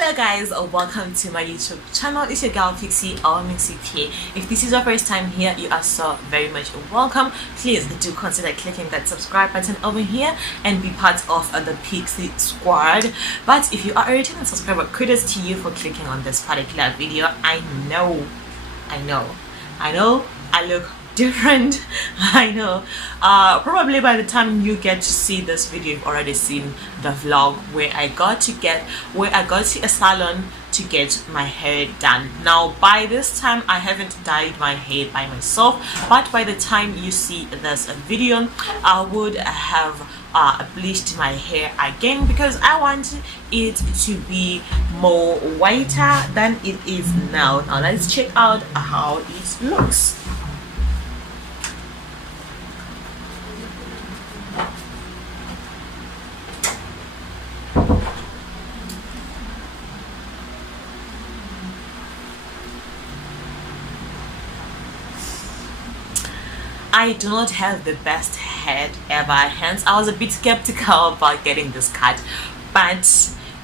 Hello guys, welcome to my YouTube channel. It's your girl Pixie or Pixie. If this is your first time here, you are so very much welcome. Please do consider clicking that subscribe button over here and be part of the Pixie squad. But if you are a returning subscriber, kudos to you for clicking on this particular video. I know I look different. I know probably by the time you get to see this video, you've already seen the vlog where I got to a salon to get my hair done. Now by this time I haven't dyed my hair by myself, but by the time you see this video I would have bleached my hair again because I want it to be more whiter than it is now. Now let's check out how it looks. I do not have the best head ever, hence I was a bit skeptical about getting this cut, but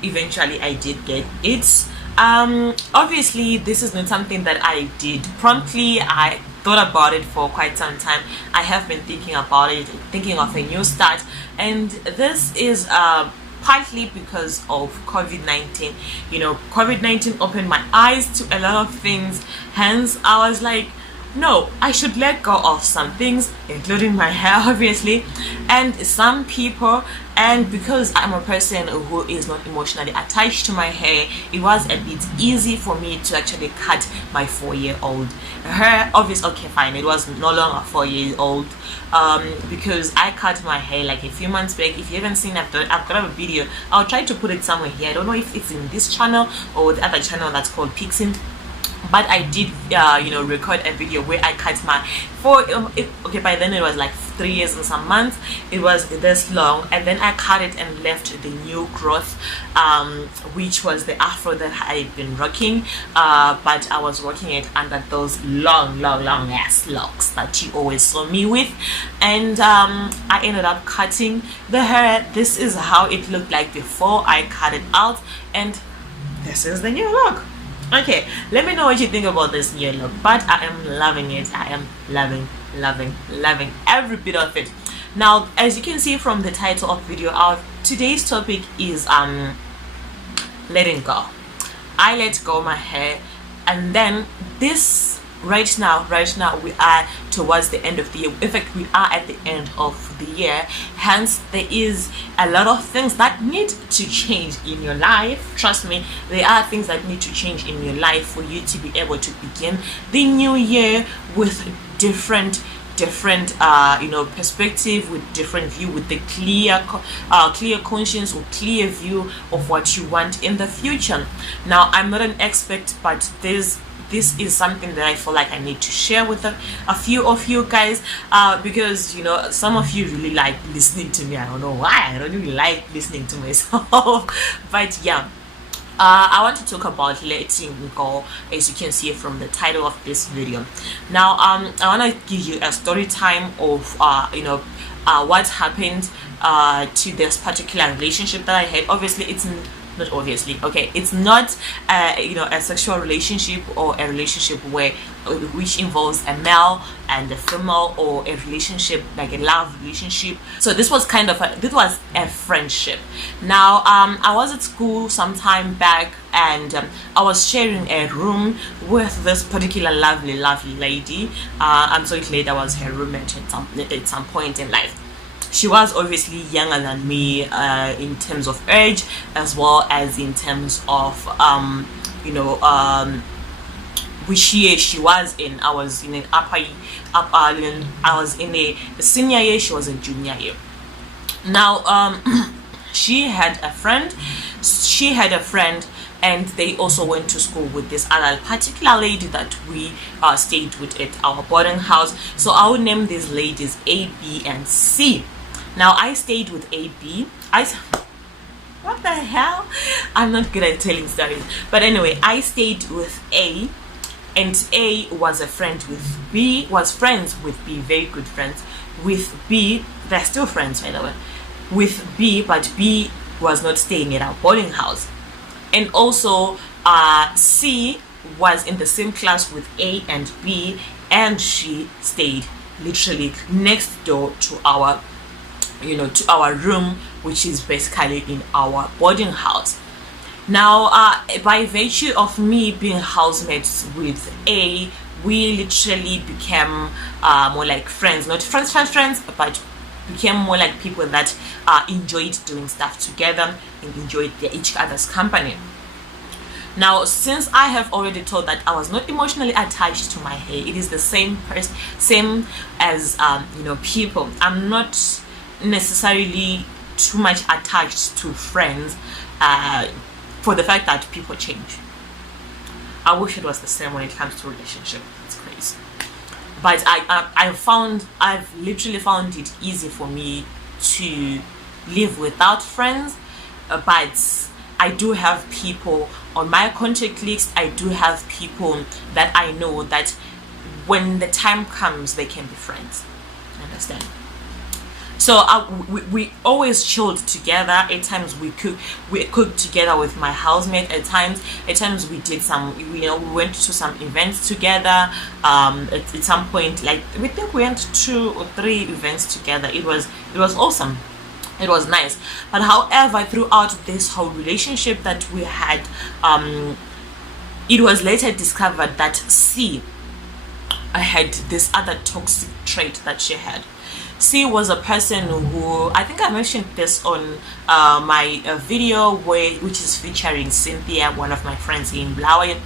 eventually I did get it. Obviously this is not something that I did promptly. I thought about it for quite some time. I have been thinking about it, thinking of a new start, and this is partly because of COVID-19. You know, COVID-19 opened my eyes to a lot of things, hence I was like, no, I should let go of some things, including my hair obviously, and some people. And because I'm a person who is not emotionally attached to my hair, it was a bit easy for me to actually cut my 4-year-old hair. Obviously, okay fine, it was no longer 4 years old because I cut my hair like a few months back. If you haven't seen, I've got a video. I'll try to put it somewhere here. I don't know if it's in this channel or the other channel that's called Pixie, but I did record a video where I cut my okay, by then it was like 3 years and some months. It was this long, and then I cut it and left the new growth, which was the afro that I've been rocking, but I was rocking it under those long ass locks that you always saw me with. And I ended up cutting the hair. This is how it looked like before I cut it out, and this is the new look. Okay, let me know what you think about this new look, but I am loving it. I am loving every bit of it. Now, as you can see from the title of video, our today's topic is letting go. I let go my hair, and then this right now we are towards the end of the year. In fact, we are at the end of the year, hence there is a lot of things that need to change in your life. Trust me, there are things that need to change in your life for you to be able to begin the new year with different perspective, with different view, with the clear conscience or clear view of what you want in the future. Now, I'm not an expert, but this is something that I feel like I need to share with a few of you guys, because some of you really like listening to me. I don't know why. I don't really like listening to myself but yeah, I want to talk about letting go, as you can see from the title of this video. Now I want to give you a story time of what happened to this particular relationship that I had. Obviously it's not obviously, okay, it's not a sexual relationship or a relationship which involves a male and a female, or a relationship like a love relationship. So this was a friendship. Now I was at school some time back, and I was sharing a room with this particular lovely lady. I'm so glad I was her roommate at some point in life. She was obviously younger than me in terms of age, as well as in terms of which year she was in. I was in an I was in a senior year, she was in junior year. Now she had a friend, and they also went to school with this other particular lady that we stayed with at our boarding house. So I would name these ladies A, B, and C. Now I stayed with AB. What the hell? I'm not good at telling stories. But anyway, I stayed with A, and A was friends with B, very good friends with B. They're still friends, by the way, with B, but B was not staying at our boarding house. And also C was in the same class with A and B, and she stayed literally next door to our, you know, to our room, which is basically in our boarding house. Now by virtue of me being housemates with A, we literally became more like friends, not friends, but became more like people that enjoyed doing stuff together and enjoyed each other's company. Now, since I have already told that I was not emotionally attached to my hair, it is the same as you know, people. I'm not necessarily too much attached to friends for the fact that people change. I wish it was the same when it comes to relationship. It's crazy. But I've literally found it easy for me to live without friends. But I do have people on my contact list. I do have people that I know that when the time comes, they can be friends. Understand? So we always chilled together. At times we cooked together with my housemate. At times we did some, you know, we went to some events together. At some point, like, we think we went to 2 or 3 events together. It was awesome. It was nice. But however, throughout this whole relationship that we had, it was later discovered that C had this other toxic trait that she had. C was a person who, I think I mentioned this on my video which is featuring Cynthia, one of my friends in Blawe,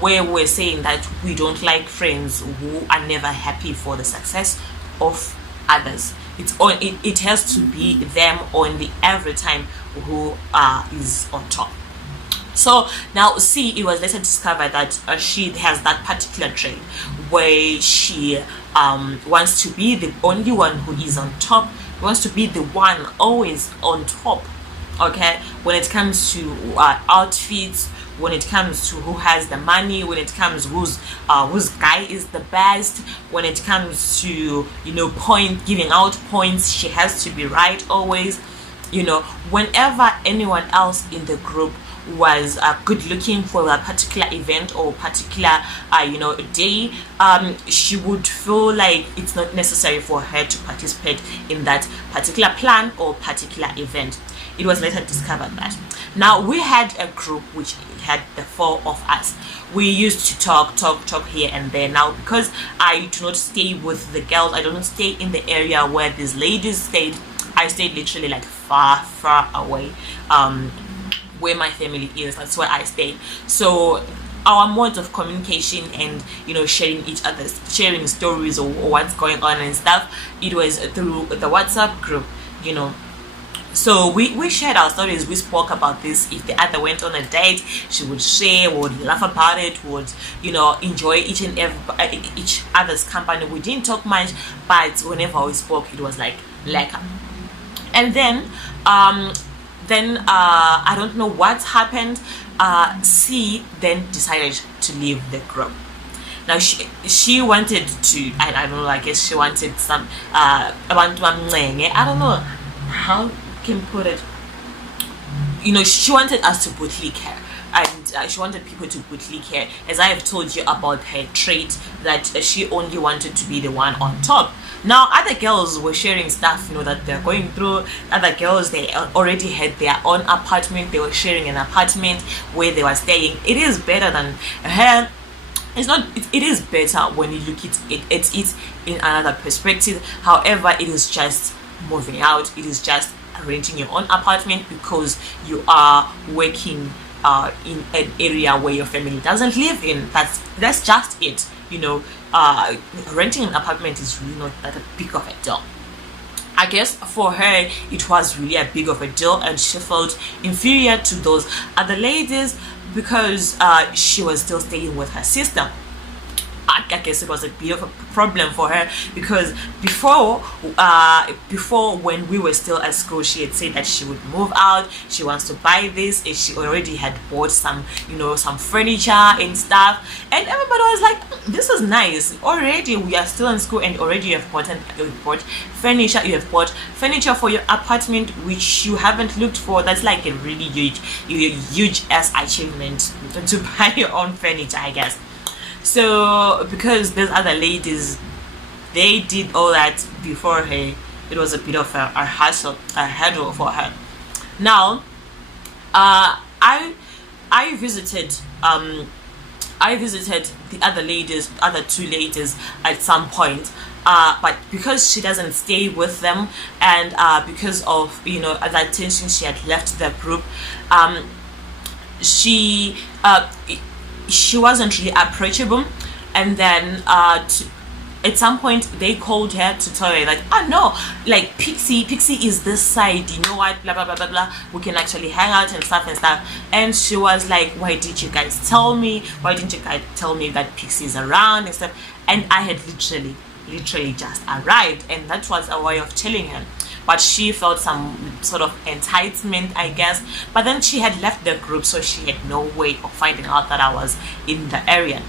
where we're saying that we don't like friends who are never happy for the success of others. It has to be them only every time who is on top. So now C, it was later discovered that she has that particular trait where she wants to be the only one who is on top, wants to be the one always on top, okay, when it comes to outfits, when it comes to who has the money, when it comes whose guy is the best, when it comes to, you know, giving out points, she has to be right always. You know, whenever anyone else in the group was good looking for a particular event or particular you know, day, she would feel like it's not necessary for her to participate in that particular plan or particular event. It was later discovered that. Now we had a group which had the 4 of us. We used to talk here and there. Now, because I do not stay with the girls, I don't stay in the area where these ladies stayed. I stayed literally like far away, where my family is. That's where I stayed. So our modes of communication and, you know, sharing stories or what's going on and stuff, it was through the WhatsApp group, you know. So we shared our stories. We spoke about this. If the other went on a date, she would share, would laugh about it, would, you know, enjoy each other's company. We didn't talk much, but whenever we spoke, it was like lekker. And then I don't know what happened. C then decided to leave the group. Now she wanted to, I don't know, I guess she wanted some I don't know how can put it, you know, she wanted us to bootlick her, and she wanted people to bootlick her, as I have told you about her trait that she only wanted to be the one on top. Now other girls were sharing stuff, you know, that they're going through. Other girls, they already had their own apartment. They were sharing an apartment where they were staying. It is better than her. It's not, it is better when you look at it in another perspective. However, it is just moving out. It is just renting your own apartment because you are working in an area where your family doesn't live in. That's just it, you know. Renting an apartment is really not that big of a deal. I guess for her it was really a big of a deal, and she felt inferior to those other ladies because she was still staying with her sister. I guess it was a bit of a problem for her, because before when we were still at school, she had said that she would move out, she wants to buy this, and she already had bought some, some furniture and stuff, and everybody was like, this is nice, already we are still in school and already you have bought furniture, you have bought furniture for your apartment which you haven't looked for. That's like a really huge ass achievement to buy your own furniture, I guess. So because these other ladies, they did all that before her, it was a bit of a hustle, a hurdle for her. Now I visited the other two ladies at some point, but because she doesn't stay with them, and because of the attention, she had left the group. She wasn't really approachable, and then at some point they called her to tell her, like, oh no, like Pixie is this side, you know what, blah blah blah blah blah, we can actually hang out and stuff. And she was like, why did you guys tell me, why didn't you guys tell me that Pixie is around and stuff? And I had literally just arrived, and that was a way of telling her, but she felt some sort of entitlement, I guess. But then she had left the group, so she had no way of finding out that I was in the area.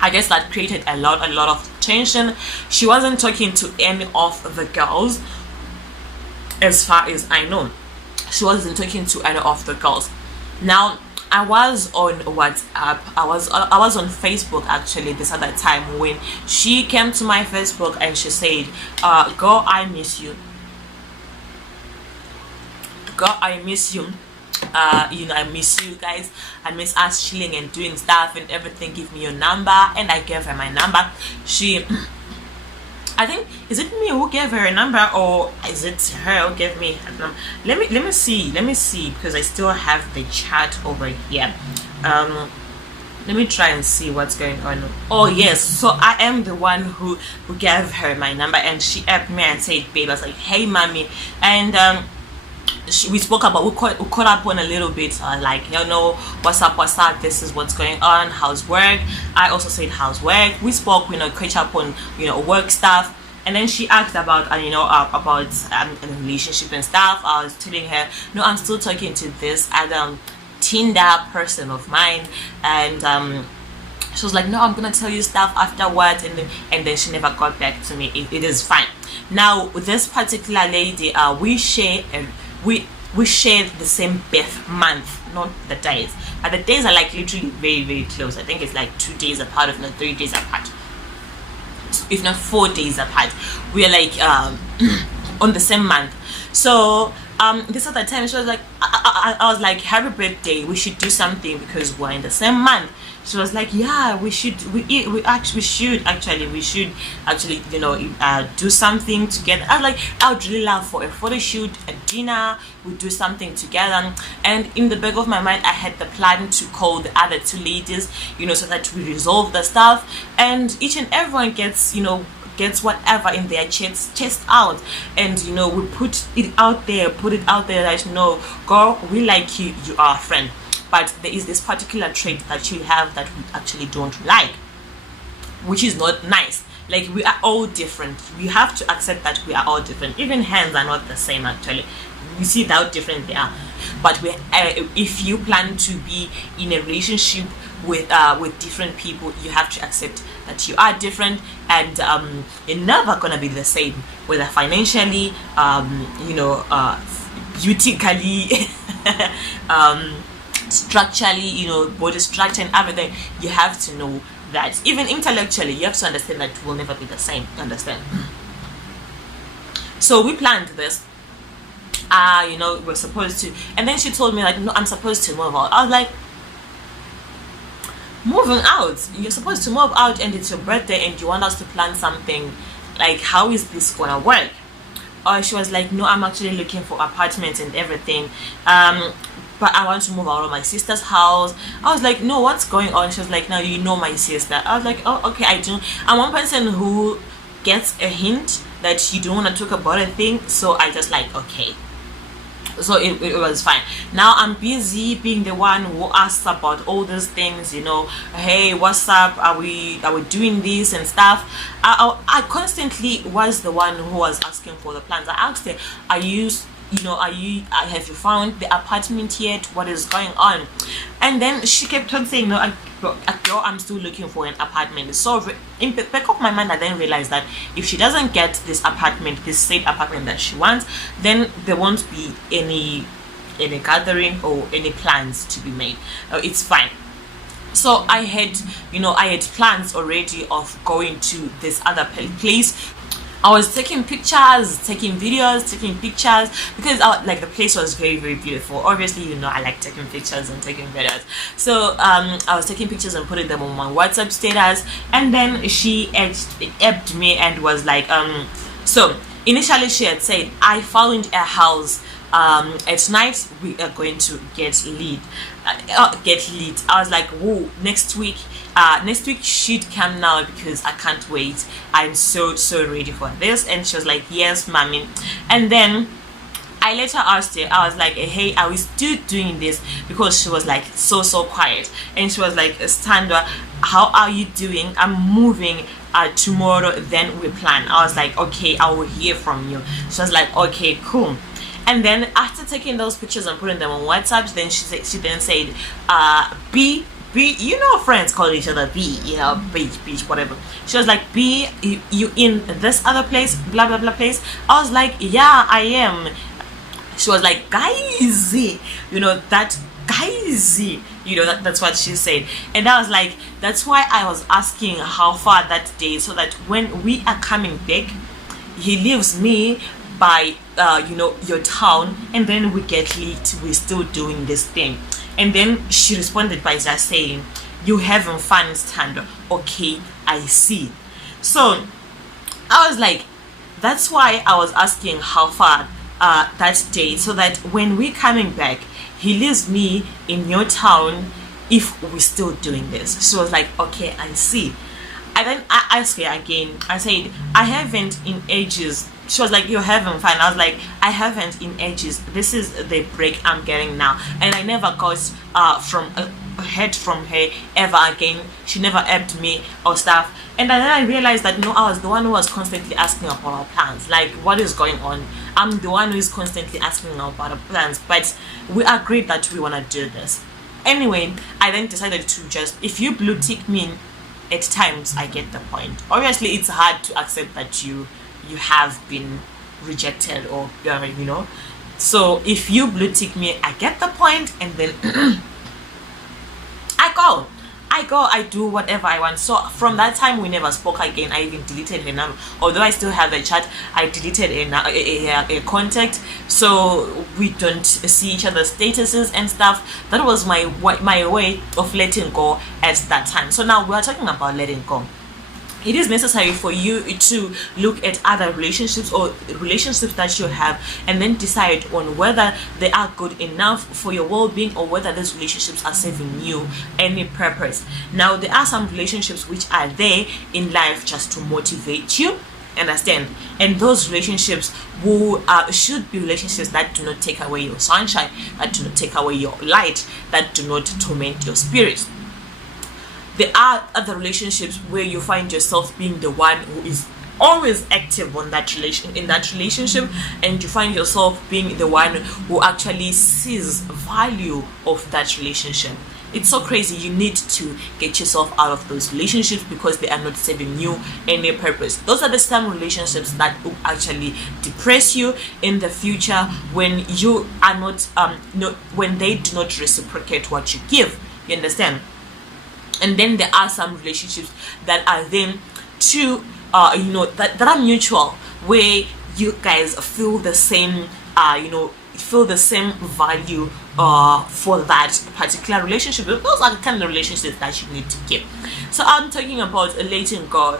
I guess that created a lot of tension. She wasn't talking to any of the girls, as far as I know. She wasn't talking to any of the girls. Now I was on WhatsApp, I was on Facebook actually this other time, when she came to my Facebook and she said, girl, I miss you. God, I miss you. I miss you guys. I miss us chilling and doing stuff and everything. Give me your number. And I gave her my number. I think, is it me who gave her a number, or is it her who gave me a number? Let me see, because I still have the chat over here. Let me try and see what's going on. Oh yes, so I am the one who gave her my number, and she asked me and said, babe, I was like, hey mommy, and we spoke about, we caught up on a little bit, like, what's up, this is what's going on, how's work. I also said how's work. We spoke, catch up on work stuff. And then she asked about about the relationship and stuff. I was telling her, no, I'm still talking to this other Tinder person of mine, and she was like, no, I'm gonna tell you stuff afterwards, and then she never got back to me. It is fine. Now with this particular lady, we share the same birth month, not the days, but the days are like literally very close. I think it's like 2 days apart, if not 3 days apart, if not 4 days apart. We are like on the same month. So this other time she was like, I was like, happy birthday, we should do something because we're in the same month. She was like, yeah, we should actually do something together. I was like, I would really love for a photo shoot, a dinner, we do something together. And in the back of my mind, I had the plan to call the other two ladies, so that we resolve the stuff, and each and everyone gets whatever in their chest out, and we put it out there that, girl, we like you, you are a friend, but there is this particular trait that you have that we actually don't like, which is not nice. Like, we are all different. We have to accept that we are all different. Even hands are not the same actually. We see how different they are. But if you plan to be in a relationship with different people, you have to accept that you are different, and you're never gonna be the same, whether financially, beautifully, structurally, body structure and everything. You have to know that. Even intellectually, you have to understand that we'll never be the same. Understand? So we planned this. We're supposed to, and then she told me, like, no, I'm supposed to move out. I was like, moving out? You're supposed to move out, and it's your birthday, and you want us to plan something? Like, how is this gonna work? Or she was like, no, I'm actually looking for apartments and everything, but I want to move out of my sister's house. I was like, no, what's going on? She was like, no, you know my sister. I was like, oh, okay, I do. I'm one person who gets a hint that you don't want to talk about a thing, so I just like, okay. So it was fine. Now I'm busy being the one who asks about all those things, you know. Hey, what's up, are we doing this and stuff. I constantly was the one who was asking for the plans. I asked her, are you, you know, have you found the apartment yet? What is going on? And then she kept on saying, no, girl, I'm still looking for an apartment. So in the back of my mind, I then realized that if she doesn't get this apartment, this said apartment that she wants, then there won't be any gathering or any plans to be made. It's fine. So I had plans already of going to this other place. I was taking pictures, taking videos, taking pictures, because like the place was very, very beautiful. Obviously, you know, I like taking pictures and taking videos. So I was taking pictures and putting them on my WhatsApp status, and then she ebbed me and was like, so initially she had said, I found a house. At night we are going to get lit. I was like, whoa, next week she'd come now because I can't wait. I'm so ready for this. And she was like, yes, mommy. And then I later asked her, I was like, hey, are we still doing this? Because she was like so quiet, and she was like, Standa, how are you doing? I'm moving tomorrow, then we plan. I was like, okay, I will hear from you. She was like, okay, cool. And then after taking those pictures and putting them on WhatsApp, then she then said, B, you know, friends call each other B, you know, beach, whatever. She was like, B, you in this other place, blah blah blah place. I was like, yeah, I am. She was like, guys, you know, that guys, you know, that's what she said. And I was like, that's why I was asking how far that day, so that when we are coming back, he leaves me by you know, your town, and then we get lit, we're still doing this thing. And then she responded by just saying, you having fun, Standa? Okay, I see. So I was like, that's why I was asking how far that day, so that when we're coming back, he leaves me in your town if we're still doing this. She was like, okay, I see. And then I asked her again. I said, I haven't in ages. She was like, you're having fun. I was like, I haven't in ages. This is the break I'm getting now. And I never got heard from her ever again. She never helped me or stuff. And then I realized that, no, I was the one who was constantly asking about our plans. Like, what is going on? I'm the one who is constantly asking about our plans. But we agreed that we want to do this. Anyway, I then decided to just, if you blue tick me at times, I get the point. Obviously, it's hard to accept that you have been rejected, or you know. So if you blue tick me, I get the point, and then I do whatever I want. So from that time, we never spoke again. I even deleted her number. Although I still have the chat, I deleted a contact, so we don't see each other's statuses and stuff. That was my way of letting go at that time. So now we are talking about letting go. It is necessary for you to look at other relationships or relationships that you have, and then decide on whether they are good enough for your well-being, or whether these relationships are serving you any purpose. Now, there are some relationships which are there in life just to motivate you, understand, and those relationships should be relationships that do not take away your sunshine, that do not take away your light, that do not torment your spirit. There are other relationships where you find yourself being the one who is always active in that relationship, and you find yourself being the one who actually sees value of that relationship. It's so crazy. You need to get yourself out of those relationships because they are not serving you any purpose. Those are the same relationships that will actually depress you in the future when you are not when they do not reciprocate what you give. You understand? And then there are some relationships that are then that are mutual, where you guys feel the same value for that particular relationship. Those are the kind of relationships that you need to keep. So I'm talking about letting go.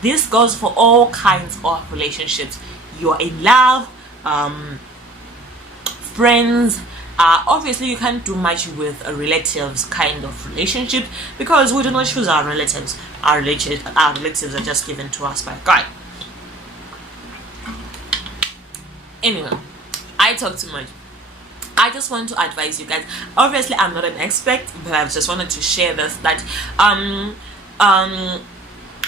This goes for all kinds of relationships. You're in love, friends. Obviously, you can't do much with a relatives kind of relationship, because we do not choose our relatives. Our relatives are just given to us by God. Anyway, I talk too much. I just want to advise you guys. Obviously, I'm not an expert, but I just wanted to share this, that um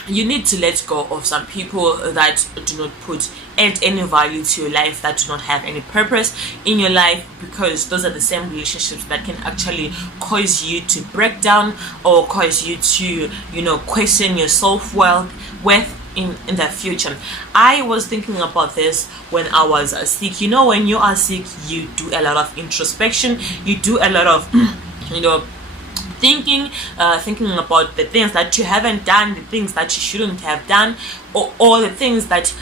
you need to let go of some people that do not add any value to your life, that do not have any purpose in your life, because those are the same relationships that can actually cause you to break down, or cause you to, question your self-worth in the future. I was thinking about this when I was sick. When you are sick, you do a lot of introspection, you do a lot of thinking about the things that you haven't done, the things that you shouldn't have done, or the things that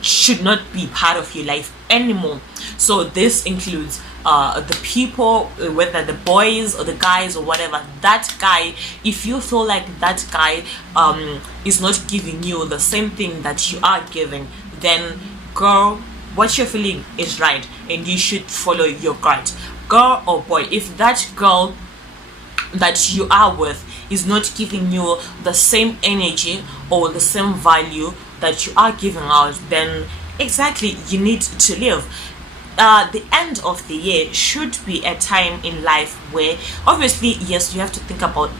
should not be part of your life anymore. So this includes the people, whether the boys or the guys or whatever. That guy, if you feel like that guy is not giving you the same thing that you are giving, then girl, what you're feeling is right, and you should follow your gut. Girl or boy, if that girl that you are with is not giving you the same energy or the same value that you are giving out, then exactly, you need to leave. The end of the year should be a time in life where, obviously, yes, you have to think about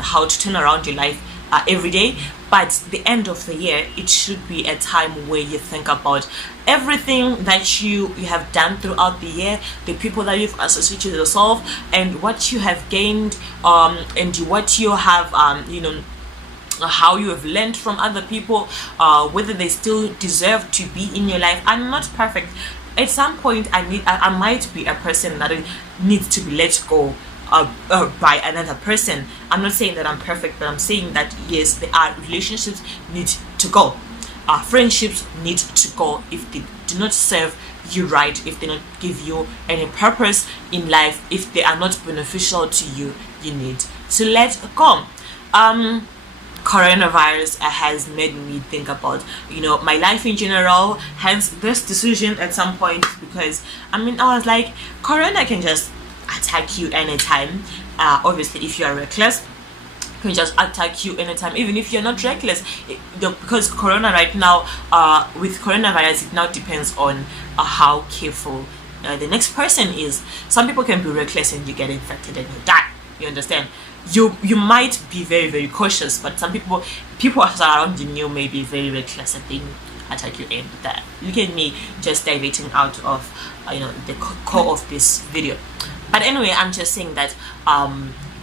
how to turn around your life every day, but the end of the year, it should be a time where you think about everything that you have done throughout the year, the people that you've associated yourself, and what you have gained, and what you have how you have learned from other people, whether they still deserve to be in your life. I'm not perfect. At some point, I might be a person that needs to be let go by another person. I'm not saying that I'm perfect, but I'm saying that yes, there are relationships need to go. Friendships need to go if they do not serve you right, if they don't give you any purpose in life, if they are not beneficial to you. You need to let go. Coronavirus has made me think about my life in general, hence this decision at some point, because I was like, corona can just attack you anytime. Obviously, if you are reckless, can just attack you anytime, even if you're not reckless. Because corona right now, with coronavirus, it now depends on how careful the next person is. Some people can be reckless and you get infected and you die. You understand? You might be very, very cautious, but some people around you may be very reckless and they attack you. And that, look at me just diverting out of the core of this video. But anyway, I'm just saying that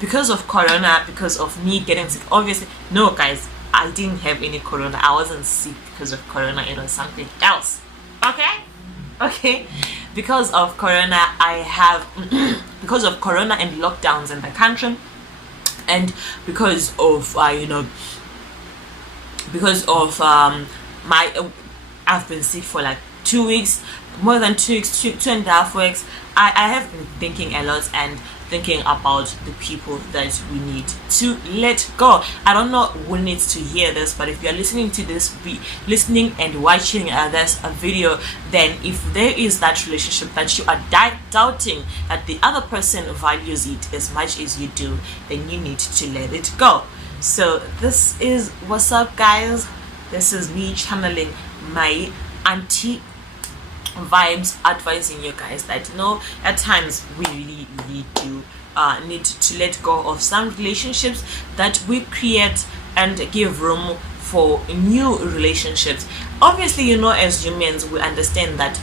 because of corona, because of me getting sick, obviously, no guys, I didn't have any corona. I wasn't sick because of corona. It was something else. Okay, because of corona, I have because of corona and lockdowns in the country, and because of I've been sick for like 2 weeks, more than 2 weeks, 2.5 weeks. I have been thinking a lot and thinking about the people that we need to let go. I don't know who needs to hear this, but if you're listening to this, listening and watching this video, then if there is that relationship that you are doubting that the other person values it as much as you do, then you need to let it go. So this is what's up, guys. This is me channeling my auntie vibes, advising you guys that at times we really do need to let go of some relationships that we create and give room for new relationships. Obviously, as humans, we understand that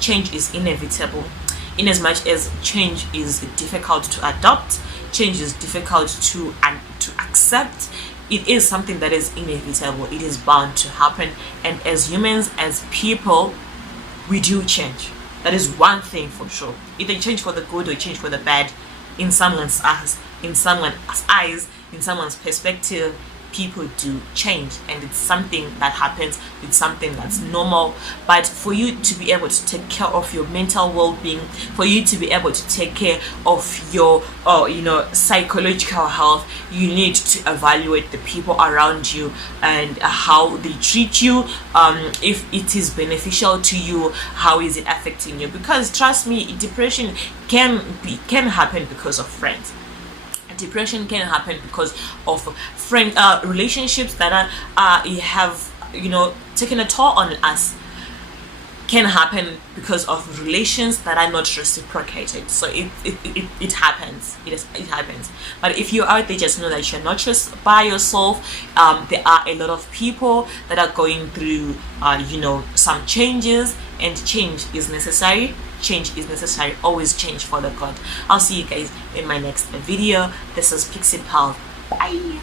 change is inevitable, in as much as change is difficult to adopt, change is difficult to accept. It is something that is inevitable. It is bound to happen, and as humans, as people, we do change. That is one thing for sure. Either change for the good or change for the bad. In someone's eyes, in someone's perspective, people do change, and it's something that happens. It's something that's normal. But for you to be able to take care of your mental well-being, for you to be able to take care of your psychological health, you need to evaluate the people around you and how they treat you. If it is beneficial to you, how is it affecting you? Because trust me, depression can happen because of friends. Depression can happen because of relationships that have taken a toll on us. can happen because of relations that are not reciprocated. So it happens. It happens. But if you're out there, just know that you're not just by yourself. There are a lot of people that are going through some changes, and change is necessary. Change is necessary. Always change for the good. I'll see you guys in my next video. This is Pixie Pearl. Bye.